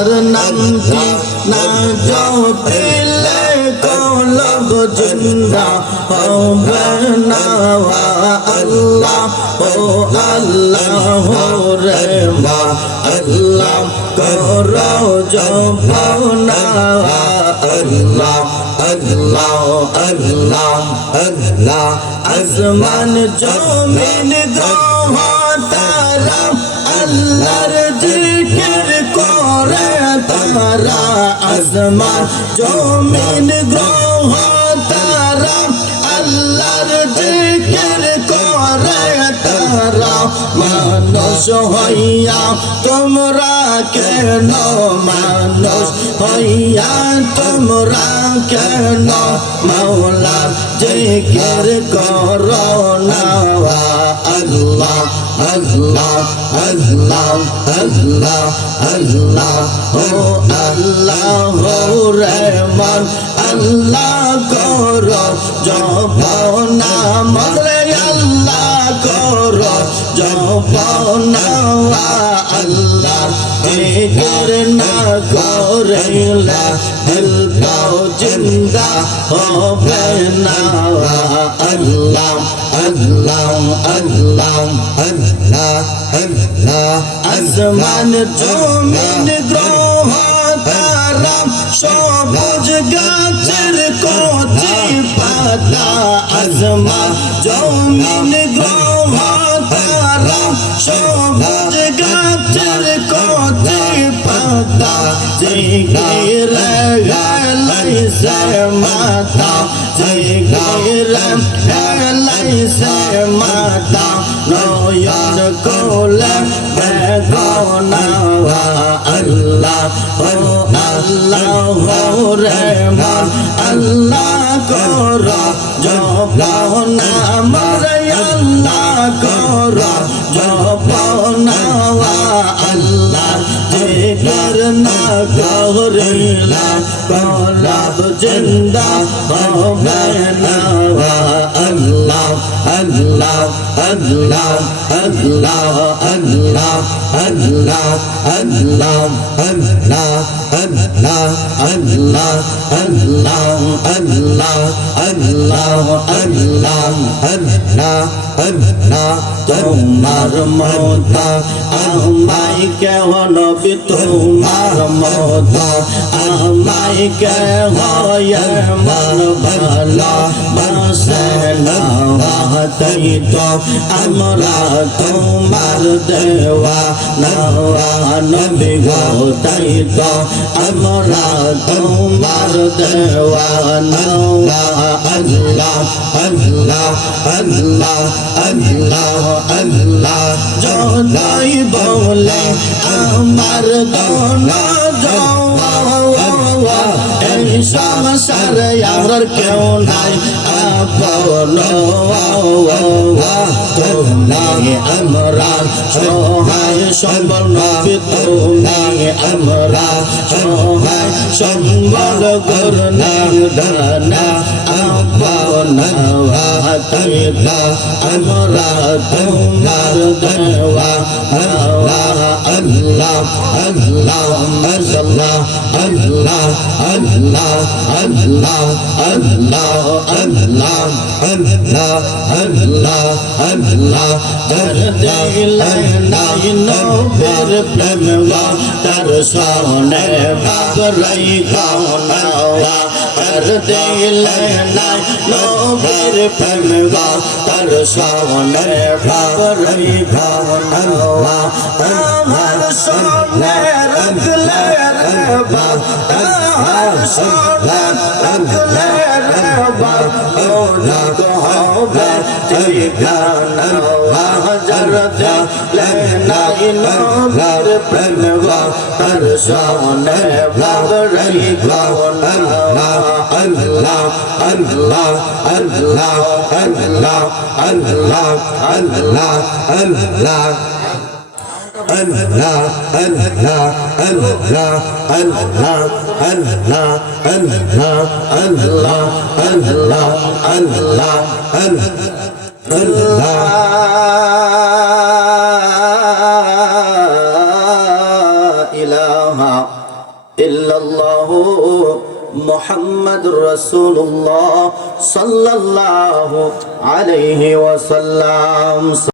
আল্লাহর নামটি না জপিলে কলব জিন্দা হবে না আল্লাহ ও আল্লাহ রে মা আল্লাহ করো জপনা আল্লাহ আল্লাহ আল্লাহ আল্লাহ আসমান জমিন গ্রহ তারা আল্লাহর জিকির করে তারা আসমান জমিন গ্রহ তারা আল্লাহর জিকির করে তারা মানুষ হইয়া তোমরা কেন মানুষ হইয়া তোমরা কেন মাওলার জিকির করো না আল্লাহ আল্লাহ আল্লাহ আল্লাহ আল্লাহ ও আল্লাহ রহমান আল্লাহ করো জপনা মগরে আল্লাহ করো জপনা আল্লাহ জিকির না করিলে দিল পাও জিন্দা হবে না আল্লাহ আল্লাহ আল্লাহ আল্লাহ আল্লাহ আসমান জমিন গ্রহ তারা সবুজ গাছের কচি পাতা আসমান জমিন গ্রহ তারা সবুজ গাছের কচি পাতা জিকির লাইছে মাতা জিকির লাইছে মাতা নয়ন কোলে বেদনা আল্লাহ ও আল্লাহ রহমান আল্লাহ করো জপনা মরে আল্লাহ করো জপনা আল্লাহ জিকির না করিলে কলব জিন্দা হবে না আল্লাহ আল্লাহ আল্লাহ আল্লাহ আল্লাহ আল্লাহ আল্লাহ আল্লাহ আল্লাহ আল্লাহ আল্লাহ আল্লাহ আল্লাহ আল্লাহ আল্লাহ আল্লাহ তোমার মত আমায় কেহ নবী তোমার মত আমায় কেহ মন ভালো বাসে না তাই তো আমরা তোমার দেওয়া নবী গো তাই তো আমরা তোমার দেওয়া আল্লাহ আল্লাহ আল্লাহ আল্লাহ আল্লাহ জয় বলে আমার দোনা এই সংসারে আমার কেউ নাই আপন তুমি আমরা সহায় সম্বল তুমি আমরা সহায় সম্বল করুণা ধরনা আপন তৈতা আমরা তোমার দেওয়া আল্লাহ আল্লাহ আল্লাহ আল্লাহ আল্লাহ আল্লাহ আল্লাহ আল্লাহ আল্লাহ আল্লাহ আল্লাহ তার দিলে নাই নবীর প্রেম তার সামনে বাবরাই খাওনা তার দিলে নাই নবীর প্রেম তার সামনে বাবরাই খাওনা আমার সামনে রাখলে রে আমার সামনে রাখলে রে ও না তো হবে ঠিকানা হাজার দিলে নাই নবীর প্রেম তার সামনে বাবরাই খাওনা আল্লাহ আল্লাহ আল্লাহ আল্লাহ আল্লাহ আল্লাহ আল্লাহ Allah Allah Allah Allah Allah Allah Allah Allah Allah Allah ilaha ইল্লাল্লাহু মুহাম্মাদুর রাসূলুল্লাহ সাল্লাল্লাহু আলাইহি ওয়াসাল্লাম।